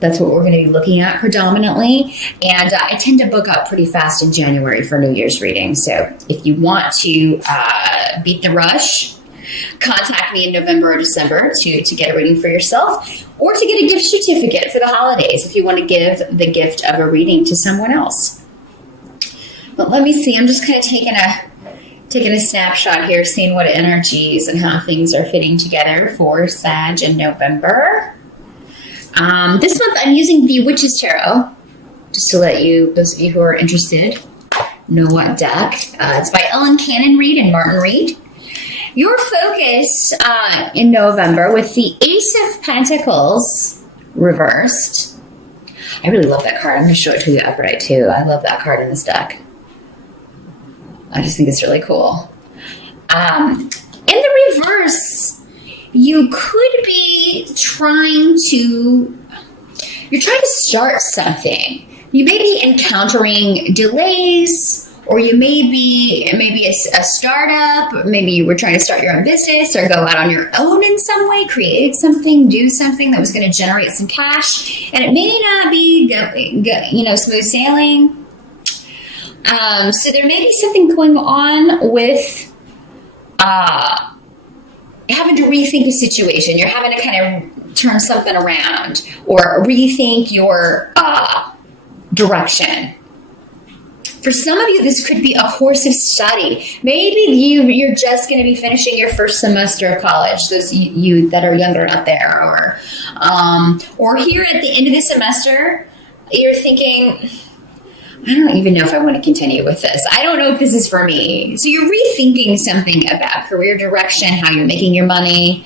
That's what we're going to be looking at predominantly. And I tend to book up pretty fast in January for New Year's readings. So if you want to beat the rush, contact me in November or December to get a reading for yourself, or to get a gift certificate for the holidays if you want to give the gift of a reading to someone else. But let me see. I'm just kind of taking a snapshot here, seeing what energies and how things are fitting together for Sag in November. This month I'm using the Witch's Tarot, just to let you, those of you who are interested, know what deck. It's by Ellen Cannon Reed and Martin Reed. Your focus in November with the Ace of Pentacles reversed. I really love that card. I'm going to show it to you upright too. I love that card in this deck. I just think it's really cool. In the reverse, you could be trying to start something. You may be encountering delays, or you may be a startup, or maybe you were trying to start your own business or go out on your own in some way, create something, do something that was going to generate some cash, and it may not be smooth sailing. So there may be something going on with having to rethink a situation. You're having to kind of turn something around or rethink your direction. For some of you, this could be a course of study. Maybe you're just going to be finishing your first semester of college. Those you that are younger out there, or here at the end of the semester, you're thinking, I don't even know if I want to continue with this. I don't know if this is for me. So you're rethinking something about career direction, how you're making your money,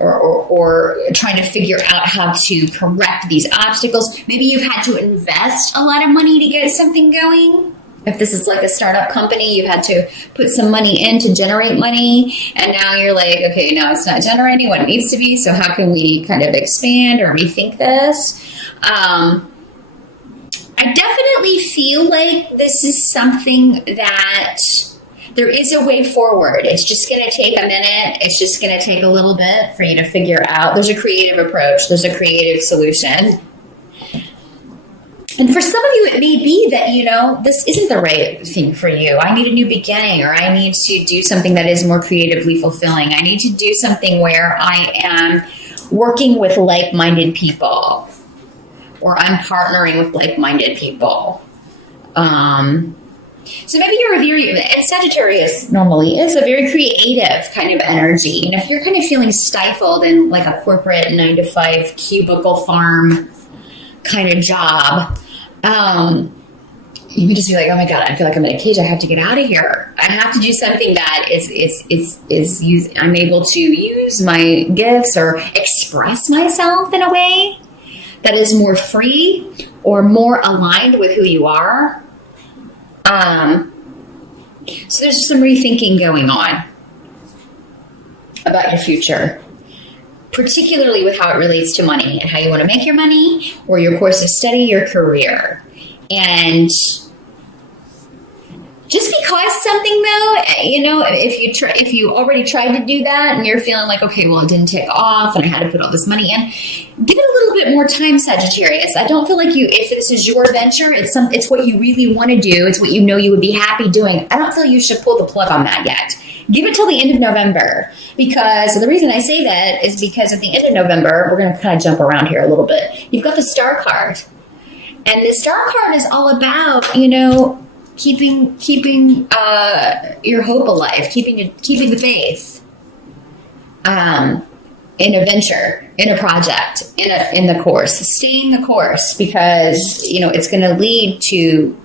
or trying to figure out how to correct these obstacles. Maybe you've had to invest a lot of money to get something going. If this is like a startup company, you've had to put some money in to generate money, and now you're like, okay, now it's not generating what it needs to be, so how can we kind of expand or rethink this? I definitely feel like this is something that there is a way forward. It's just going to take a minute. It's just going to take a little bit for you to figure out. There's a creative approach. There's a creative solution. And for some of you, it may be that, this isn't the right thing for you. I need a new beginning, or I need to do something that is more creatively fulfilling. I need to do something where I am working with like-minded people, or I'm partnering with like-minded people. So maybe and Sagittarius normally is a very creative kind of energy. And if you're kind of feeling stifled in like a corporate 9-to-5 cubicle farm kind of job, you can just be like, oh my God, I feel like I'm in a cage. I have to get out of here. I have to do something that I'm able to use my gifts or express myself in a way that is more free or more aligned with who you are. So there's some rethinking going on about your future, particularly with how it relates to money and how you want to make your money, or your course of study, your career. And just because something, though, if you already tried to do that and you're feeling like, okay, well, it didn't take off and I had to put all this money in, give it a little bit more time, Sagittarius. I don't feel like if this is your venture, it's what you really want to do. It's what you know you would be happy doing. I don't feel you should pull the plug on that yet. Give it till the end of November, because the reason I say that is because at the end of November, we're going to kind of jump around here a little bit. You've got the Star card, and the Star card is all about, keeping your hope alive, keeping the faith in a venture, in a project, in the course, staying the course, because it's going to lead to.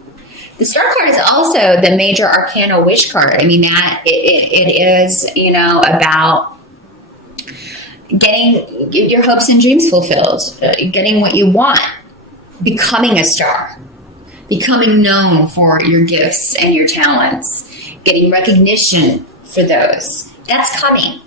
The Star card is also the major arcana wish card. I mean, that it is about getting your hopes and dreams fulfilled, getting what you want, becoming a star. Becoming known for your gifts and your talents, getting recognition for those. That's coming.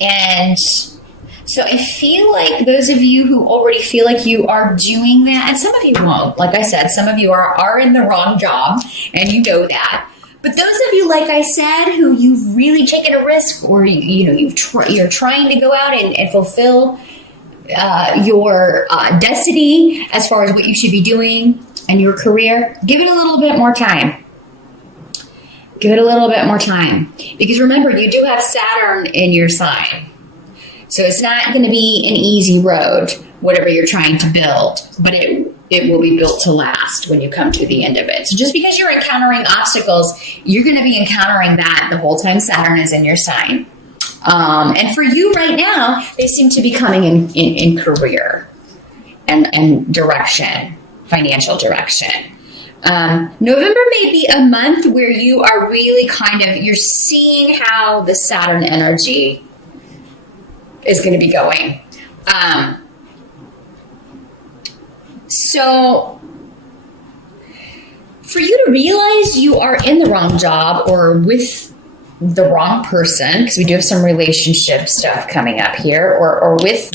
And so I feel like those of you who already feel like you are doing that, and some of you won't, like I said, some of you are in the wrong job, and you know that. But those of you, like I said, who you've really taken a risk, or you're trying to go out and fulfill your destiny as far as what you should be doing and your career, give it a little bit more time. Give it a little bit more time. Because remember, you do have Saturn in your sign. So it's not going to be an easy road, whatever you're trying to build, but it will be built to last when you come to the end of it. So just because you're encountering obstacles, you're going to be encountering that the whole time Saturn is in your sign. And for you right now, they seem to be coming in career and direction, financial direction. November may be a month where you are really you're seeing how the Saturn energy is going to be going. So for you to realize you are in the wrong job or with the wrong person, because we do have some relationship stuff coming up here, or with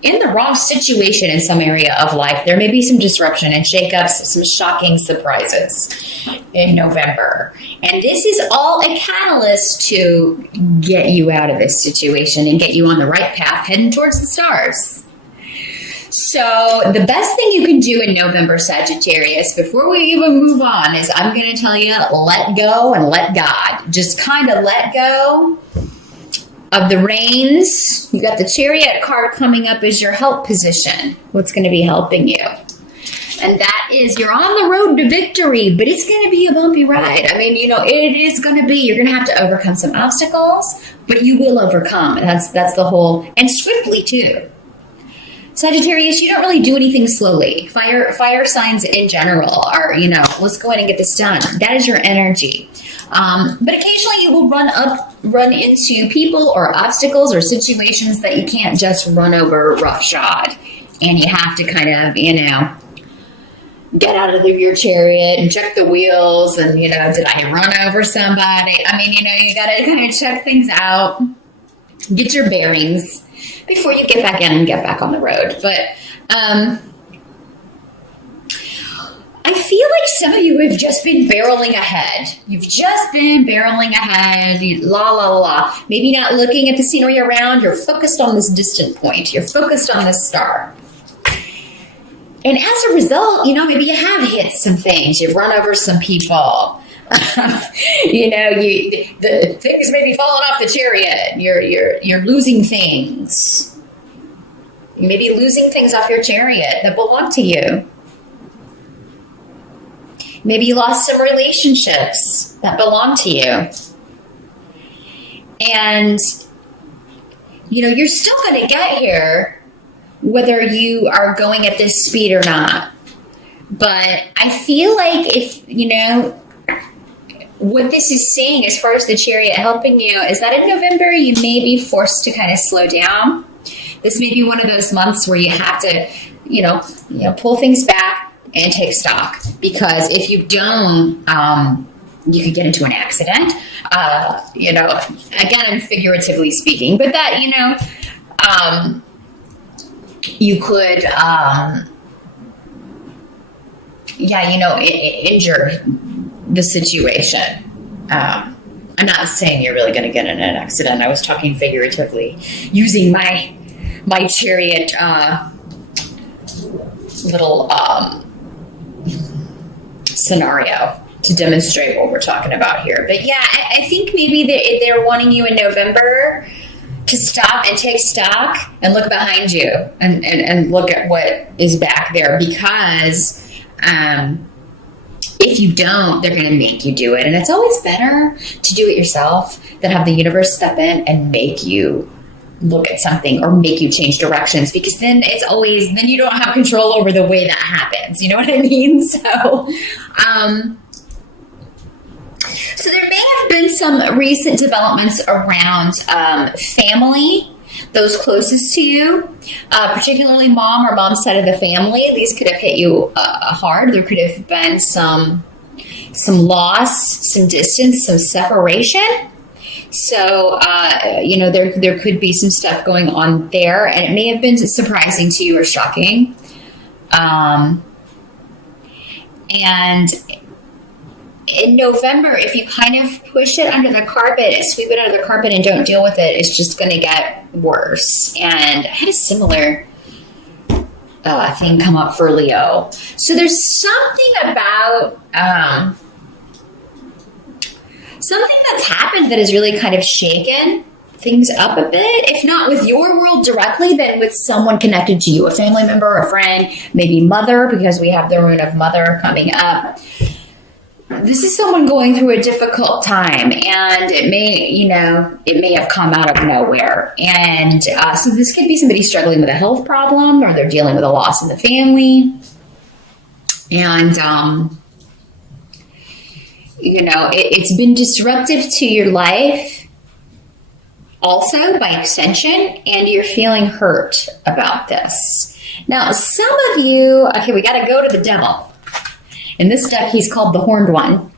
in the wrong situation in some area of life, there may be some disruption and shakeups, some shocking surprises in November. And this is all a catalyst to get you out of this situation and get you on the right path, heading towards the stars. So the best thing you can do in November, Sagittarius, before we even move on, is I'm going to tell you, let go and let God. Just kind of let go of the reins. You got the Chariot card coming up as your help position. What's going to be helping you? And that is, you're on the road to victory, but it's going to be a bumpy ride. I mean, it is going to be, you're going to have to overcome some obstacles, but you will overcome. That's the whole, and swiftly too. Sagittarius, you don't really do anything slowly. Fire signs in general are, let's go ahead and get this done. That is your energy. But occasionally you will run into people or obstacles or situations that you can't just run over roughshod. And you have to kind of, get out of your chariot and check the wheels and, did I run over somebody? I mean, you got to kind of check things out, get your bearings before you get back in and get back on the road. But I feel like some of you have just been barreling ahead. You've just been barreling ahead, la, la, la. Maybe not looking at the scenery around. You're focused on this distant point. You're focused on this star. And as a result, maybe you have hit some things. You've run over some people. The things may be falling off the chariot. You're losing things. You may be losing things off your chariot that belong to you. Maybe you lost some relationships that belong to you. And, you're still going to get here whether you are going at this speed or not. But I feel like if, what this is saying as far as the chariot helping you is that in November, you may be forced to kind of slow down. This may be one of those months where you have to, pull things back and take stock. Because if you don't, you could get into an accident. Again, I'm figuratively speaking, but that, you could, injure the situation. I'm not saying you're really going to get in an accident. I was talking figuratively, using my chariot little scenario to demonstrate what we're talking about here. But yeah, I think maybe they're wanting you in November to stop and take stock and look behind you and look at what is back there, because if you don't, they're going to make you do it. And it's always better to do it yourself than have the universe step in and make you look at something or make you change directions, because then then you don't have control over the way that happens. You know what I mean? So there may have been some recent developments around family, those closest to you, particularly mom or mom's side of the family. These could have hit you hard. There could have been some loss, some distance, some separation. So, there could be some stuff going on there, and it may have been surprising to you or shocking. And in November, if you kind of push it under the carpet, sweep it under the carpet and don't deal with it, it's just going to get worse. And I had a similar thing come up for Leo. So there's something about something that's happened that has really kind of shaken things up a bit, if not with your world directly, then with someone connected to you, a family member, a friend, maybe mother, because we have the rune of mother coming up. This is someone going through a difficult time, and it may have come out of nowhere. And so this could be somebody struggling with a health problem, or they're dealing with a loss in the family. And, it's been disruptive to your life also by extension, and you're feeling hurt about this. Now, some of you, okay, we got to go to the devil. In this deck, he's called the Horned One.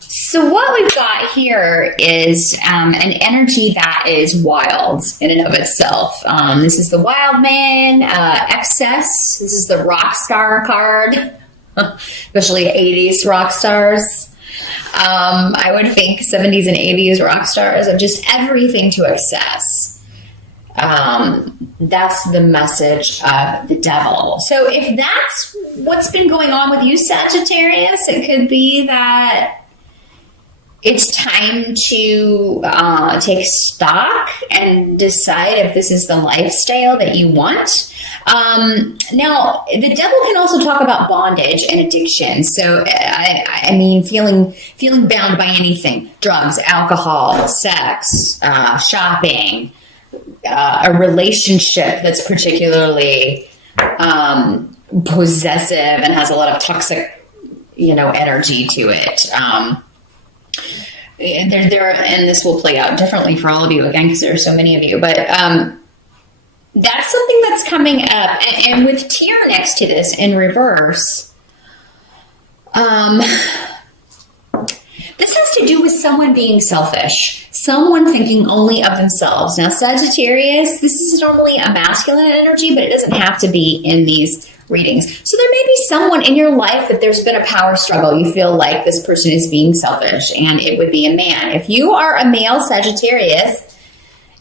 So what we've got here is an energy that is wild in and of itself. This is the Wild Man, Excess. This is the Rock Star card, especially 80s rock stars. I would think 70s and 80s rock stars of just everything to excess. That's the message of the devil. So if that's what's been going on with you, Sagittarius, it could be that it's time to take stock and decide if this is the lifestyle that you want. Now, the devil can also talk about bondage and addiction. So, I mean, feeling bound by anything: drugs, alcohol, sex, shopping, a relationship that's particularly possessive and has a lot of toxic, energy to it. And this will play out differently for all of you, again, because there are so many of you, but that's something that's coming up. And with Tear next to this in reverse, this has to do with someone being selfish, someone thinking only of themselves. Now, Sagittarius, this is normally a masculine energy, but it doesn't have to be in these readings. So there may be someone in your life that there's been a power struggle. You feel like this person is being selfish, and it would be a man. If you are a male Sagittarius,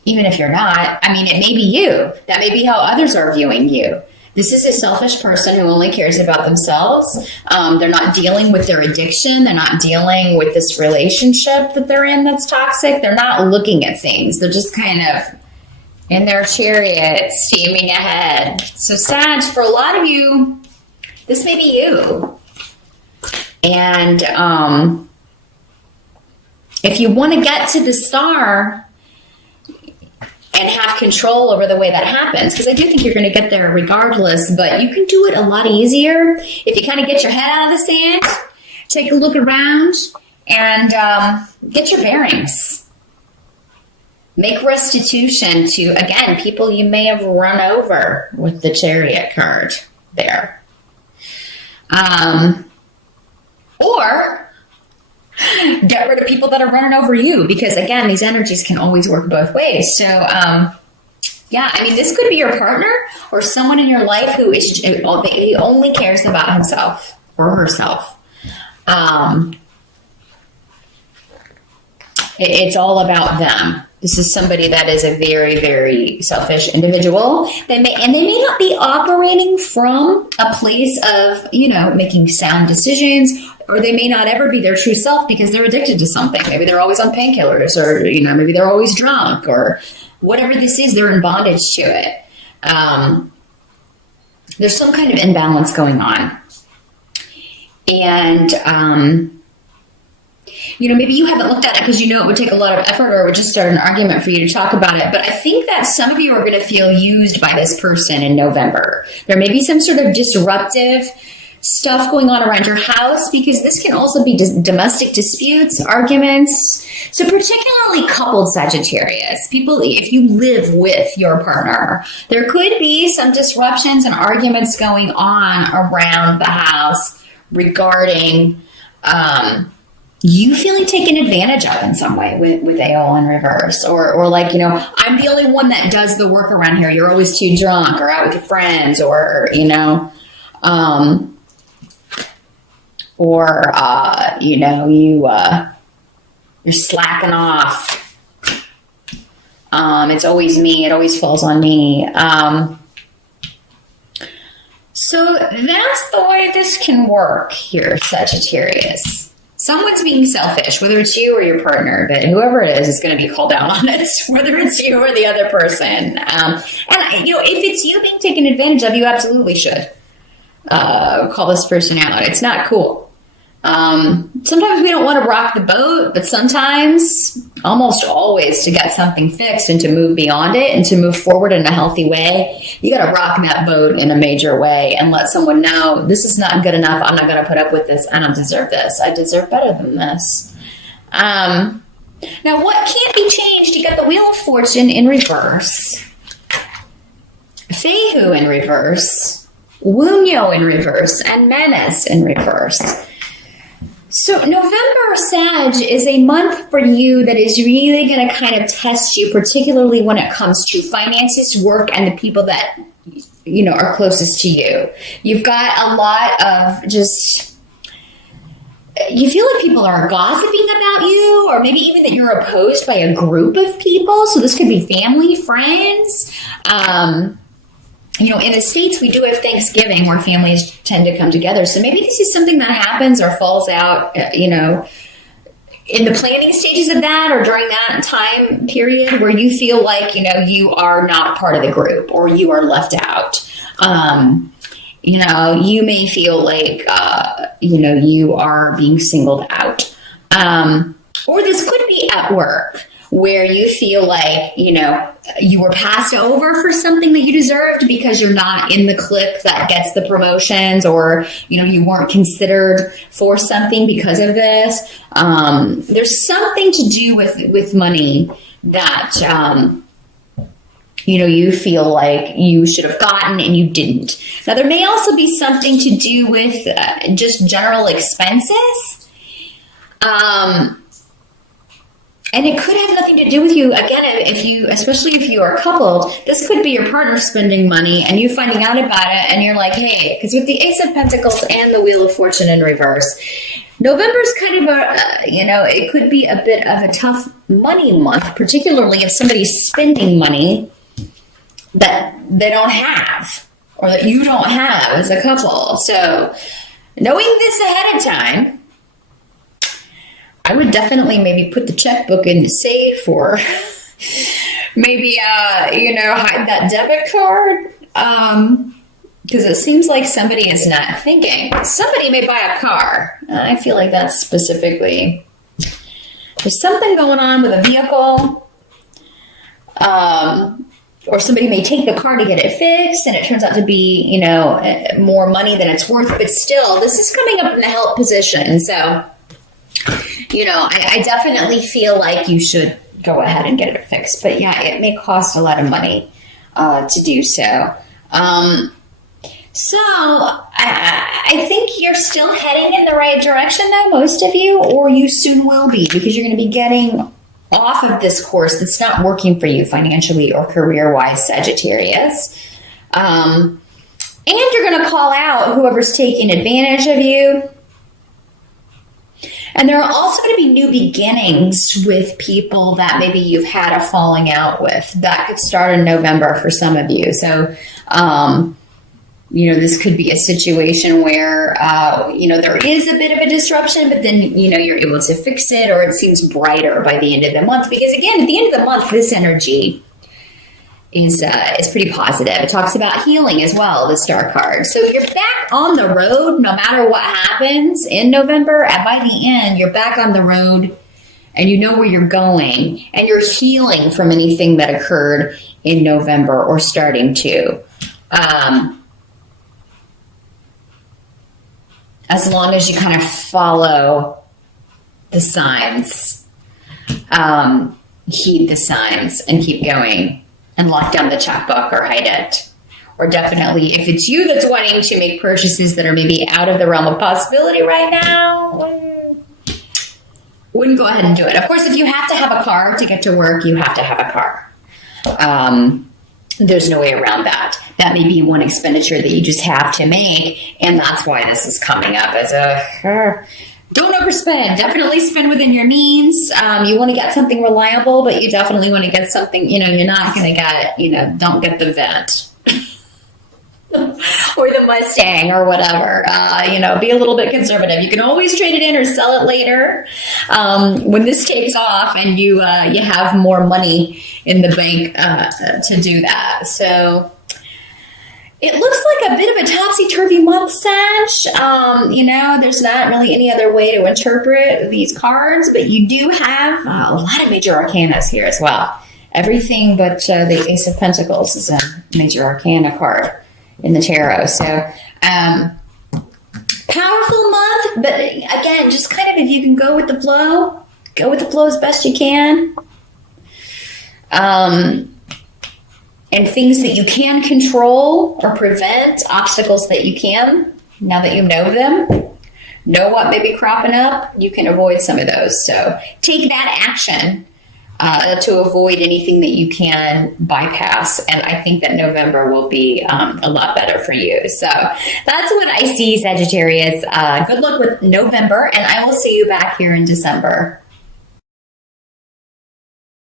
even if you're not, I mean, it may be you. That may be how others are viewing you. This is a selfish person who only cares about themselves. They're not dealing with their addiction. They're not dealing with this relationship that they're in that's toxic. They're not looking at things. They're just kind of in their chariot, steaming ahead. So Sag, for a lot of you, this may be you. And if you want to get to the star and have control over the way that happens, because I do think you're going to get there regardless, but you can do it a lot easier if you kind of get your head out of the sand, take a look around, and get your bearings. Make restitution to, again, people you may have run over with the Chariot card there. Or get rid of people that are running over you, because, again, these energies can always work both ways. So, yeah, I mean, this could be your partner or someone in your life who is, he only cares about himself or herself. It's all about them. This is somebody that is a very, very selfish individual. They may not be operating from a place of, making sound decisions, or they may not ever be their true self because they're addicted to something. Maybe they're always on painkillers, or, maybe they're always drunk, or whatever this is, they're in bondage to it. There's some kind of imbalance going on. And, maybe you haven't looked at it because it would take a lot of effort, or it would just start an argument for you to talk about it. But I think that some of you are going to feel used by this person in November. There may be some sort of disruptive stuff going on around your house, because this can also be domestic disputes, arguments. So particularly coupled Sagittarius, people, if you live with your partner, there could be some disruptions and arguments going on around the house regarding you feeling taken advantage of in some way with AO in reverse, or like, I'm the only one that does the work around here. You're always too drunk, or out with your friends, or, or, you're slacking off. It's always me. It always falls on me. So that's the way this can work here, Sagittarius. Someone's being selfish, whether it's you or your partner, but whoever it is going to be called out on it, whether it's you or the other person. If it's you being taken advantage of, you absolutely should call this person out. It's not cool. Sometimes we don't want to rock the boat, but sometimes, almost always, to get something fixed and to move beyond it and to move forward in a healthy way, you got to rock that boat in a major way and let someone know, this is not good enough. I'm not going to put up with this. I don't deserve this. I deserve better than this. Now, what can't be changed? You got the Wheel of Fortune in reverse, Fehu in reverse, Wunyo in reverse, and Menace in reverse. So November, Sag, is a month for you that is really going to kind of test you, particularly when it comes to finances, work, and the people that, are closest to you. You've got a lot of you feel like people are gossiping about you, or maybe even that you're opposed by a group of people. So this could be family, friends. In the States, we do have Thanksgiving where families tend to come together. So maybe this is something that happens or falls out, in the planning stages of that or during that time period where you feel like, you are not part of the group or you are left out. You may feel like, you are being singled out. Or this could be at work, where you feel like, you were passed over for something that you deserved because you're not in the clique that gets the promotions, or, you weren't considered for something because of this. There's something to do with money that, you feel like you should have gotten and you didn't. Now, there may also be something to do with just general expenses. And it could have nothing to do with you. Again, especially if you are coupled, this could be your partner spending money and you finding out about it and you're like, hey, because with the Ace of Pentacles and the Wheel of Fortune in reverse, November's kind of it could be a bit of a tough money month, particularly if somebody's spending money that they don't have or that you don't have as a couple. So knowing this ahead of time, I would definitely maybe put the checkbook in the safe, or maybe, hide that debit card. Because it seems like somebody is not thinking. Somebody may buy a car. I feel like that's specifically, there's something going on with a vehicle. Or somebody may take the car to get it fixed and it turns out to be, more money than it's worth. But still, this is coming up in the help position. So, I definitely feel like you should go ahead and get it fixed. But yeah, it may cost a lot of money to do so. So I think you're still heading in the right direction, though, most of you, or you soon will be, because you're going to be getting off of this course that's not working for you financially or career-wise, Sagittarius. And you're going to call out whoever's taking advantage of you. And there are also going to be new beginnings with people that maybe you've had a falling out with. That could start in November for some of you. So, this could be a situation where, there is a bit of a disruption, but then, you're able to fix it, or it seems brighter by the end of the month. Because again, at the end of the month, this energy is pretty positive. It talks about healing as well, the Star card. So you're back on the road no matter what happens in November. And by the end, you're back on the road and you know where you're going. And you're healing from anything that occurred in November or starting to. As long as you kind of follow the signs, heed the signs, and keep going. And lock down the checkbook or hide it. Or definitely, if it's you that's wanting to make purchases that are maybe out of the realm of possibility right now, wouldn't go ahead and do it. Of course, if you have to have a car to get to work, you have to have a car. There's no way around that. that may be one expenditure that you just have to make. And that's why this is coming up as a, don't overspend. Definitely spend within your means. You want to get something reliable, but you definitely want to get something, you're not going to get, don't get the Vent. Or the Mustang or whatever, be a little bit conservative. You can always trade it in or sell it later when this takes off and you have more money in the bank to do that. So it looks like a bit of a topsy-turvy month, Sag. There's not really any other way to interpret these cards, but you do have a lot of major arcanas here as well. Everything but the Ace of Pentacles is a major arcana card in the tarot. So powerful month, but again, just kind of, if you can go with the flow as best you can. And things that you can control or prevent, obstacles that you can, now that you know them, know what may be cropping up, you can avoid some of those. So take that action to avoid anything that you can bypass. And I think that November will be a lot better for you. So that's what I see, Sagittarius. Good luck with November, and I will see you back here in December.